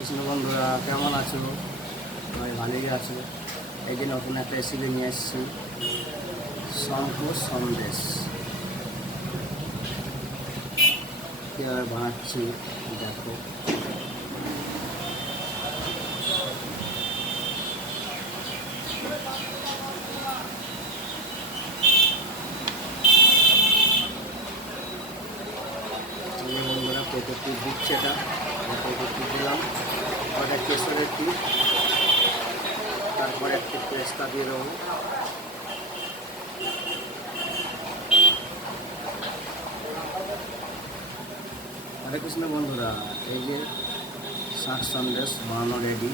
কৃষ্ণ বন্ধুরা কেমন আছো? সবাই ভালোই আছো। এই যে নতুন একটা রেসিপি নিয়ে এসেছি, শঙ্খ সন্দেশ। কীভাবে বানাচ্ছি দেখো। এই যে বন্ধুরা পেঁপেটি দিচ্ছে, এটা পেঁপেটি দিলাম, ওটা কেশরের টি, তারপরে একটু পেস্তা দিয়ে দেবো। হরে কৃষ্ণ বন্ধুরা, এই যে শাক সন্দেশ বানানো রেডি,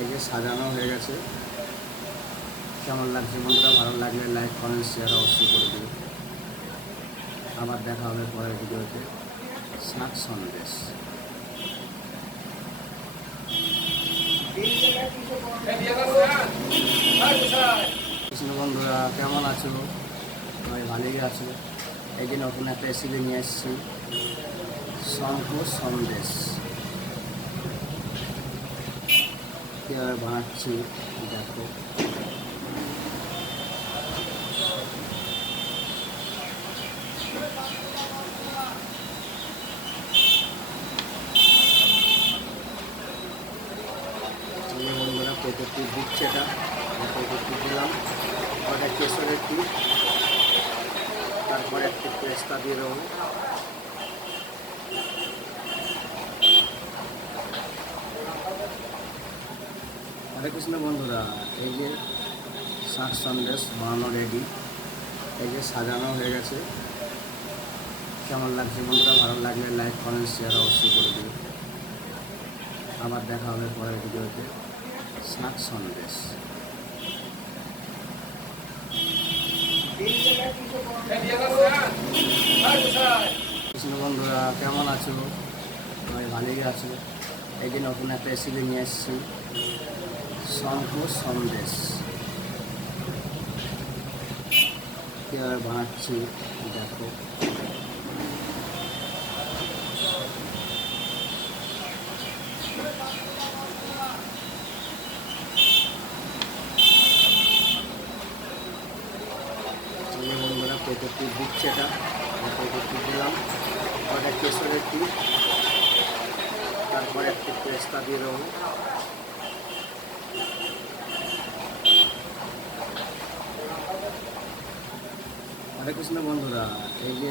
এই যে সাজানো হয়ে গেছে। কেমন লাগছে বন্ধুরা? ভালো লাগলে লাইক কমেন্ট শেয়ার অবশ্যই করে দিবে। আবার দেখা হবে পরের ভিডিওতে। শাক সন্দেশ। কৃষ্ণ বন্ধুরা কেমন আছো? সবাই ভালোই আছো। এই যে নতুন একটা রেসিপি নিয়ে এসেছি, শঙ্খ সন্দেশ। কীভাবে বানাচ্ছি দেখো। এই বন্ধুরা পেঁপেটি দিচ্ছে, এটা পেঁপেটি দিলাম, ওটা কেশরের টি, তারপরে একটু পেস্তা দিয়ে দেবো। হরে কৃষ্ণ বন্ধুরা, এই যে শাক সন্দেশ বানানো রেডি, এই যে সাজানো হয়ে গেছে। কেমন লাগছে বন্ধুরা? ভালো লাগলে লাইক কমেন্ট শেয়ার অবশ্যই করে দিবে। আবার দেখা হবে পরের ভিডিওতে। শাক সন্দেশ। কৃষ্ণ বন্ধুরা কেমন আছো? সবাই ভালোই আছো। এই যে নতুন একটা রেসিপি নিয়ে এসেছি, শঙ্খ সন্দেশ। কীভাবে বানাচ্ছি দেখো। এই বন্ধুরা পেঁপেটি দিচ্ছে, এটা পেঁপেটি দিলাম, ওটা কেশরের টি, তারপরে একটু পেস্তা দিয়ে দেবো। হরে কৃষ্ণ বন্ধুরা, এই যে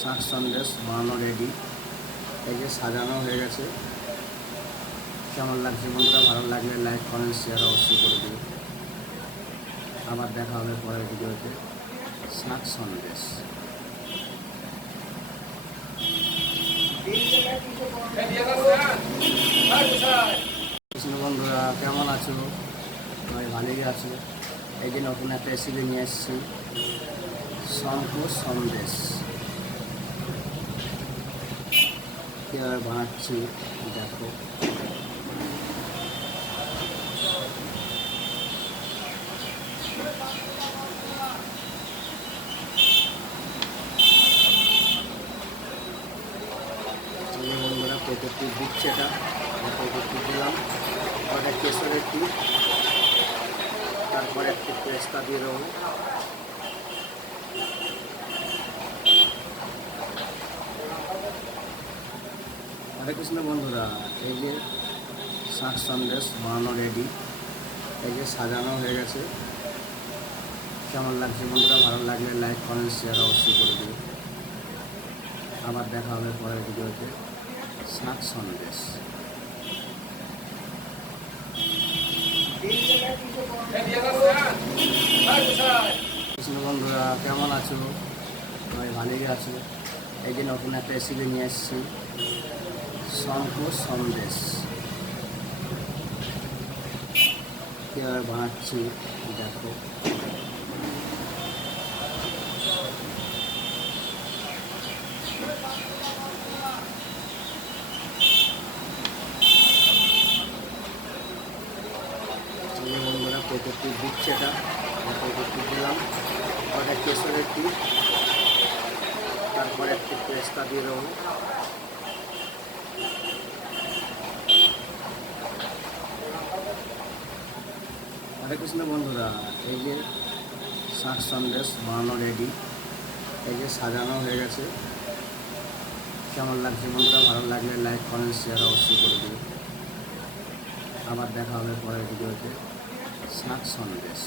শাক সন্দেশ বানানো রেডি, এই যে সাজানো হয়ে গেছে। কেমন লাগছে বন্ধুরা? ভালো লাগলে লাইক কমেন্ট শেয়ার অবশ্যই করে দিবে। আবার দেখা হবে পরের ভিডিওতে। শাক সন্দেশ। কৃষ্ণ বন্ধুরা কেমন আছো? সবাই ভালোই আছো। এই যে নতুন একটা রেসিপি নিয়ে এসেছি, শঙ্খ সন্দেশ। কীভাবে বানাচ্ছি দেখো। এই বন্ধুরা পেঁপেটি দিচ্ছে, এটা পেঁপেটি দিলাম, ওটা কেশরের টি, তারপরে একটু পেস্তা দিয়ে দেবো। হরে কৃষ্ণ বন্ধুরা, এই যে শাক সন্দেশ বানানো রেডি, এই যে সাজানো হয়ে গেছে। কেমন লাগছে বন্ধুরা? ভালো লাগলে লাইক কমেন্ট শেয়ার অবশ্যই করে দিবে। আবার দেখা হবে পরের ভিডিওতে। শাক সন্দেশ। কৃষ্ণ বন্ধুরা কেমন আছো? সবাই ভালোই আছো। এই যে নতুন একটা রেসিপি নিয়ে এসেছি, শঙ্খ সন্দেশ। কীভাবে বানাচ্ছি দেখো। এই বন্ধুরা পেঁপেটি দিচ্ছে, এটা পেঁপেটি দিলাম, ওটা কেশরের টি, তারপরে একটু পেস্তা দিয়ে দেবো। হরে কৃষ্ণ বন্ধুরা, এই যে শাক সন্দেশ বানানো রেডি, এই যে সাজানো হয়ে গেছে। কেমন লাগছে বন্ধুরা? ভালো লাগলে লাইক কমেন্ট শেয়ার অবশ্যই করে দিন। আবার দেখা হবে পরের ভিডিওতে। শাক সন্দেশ।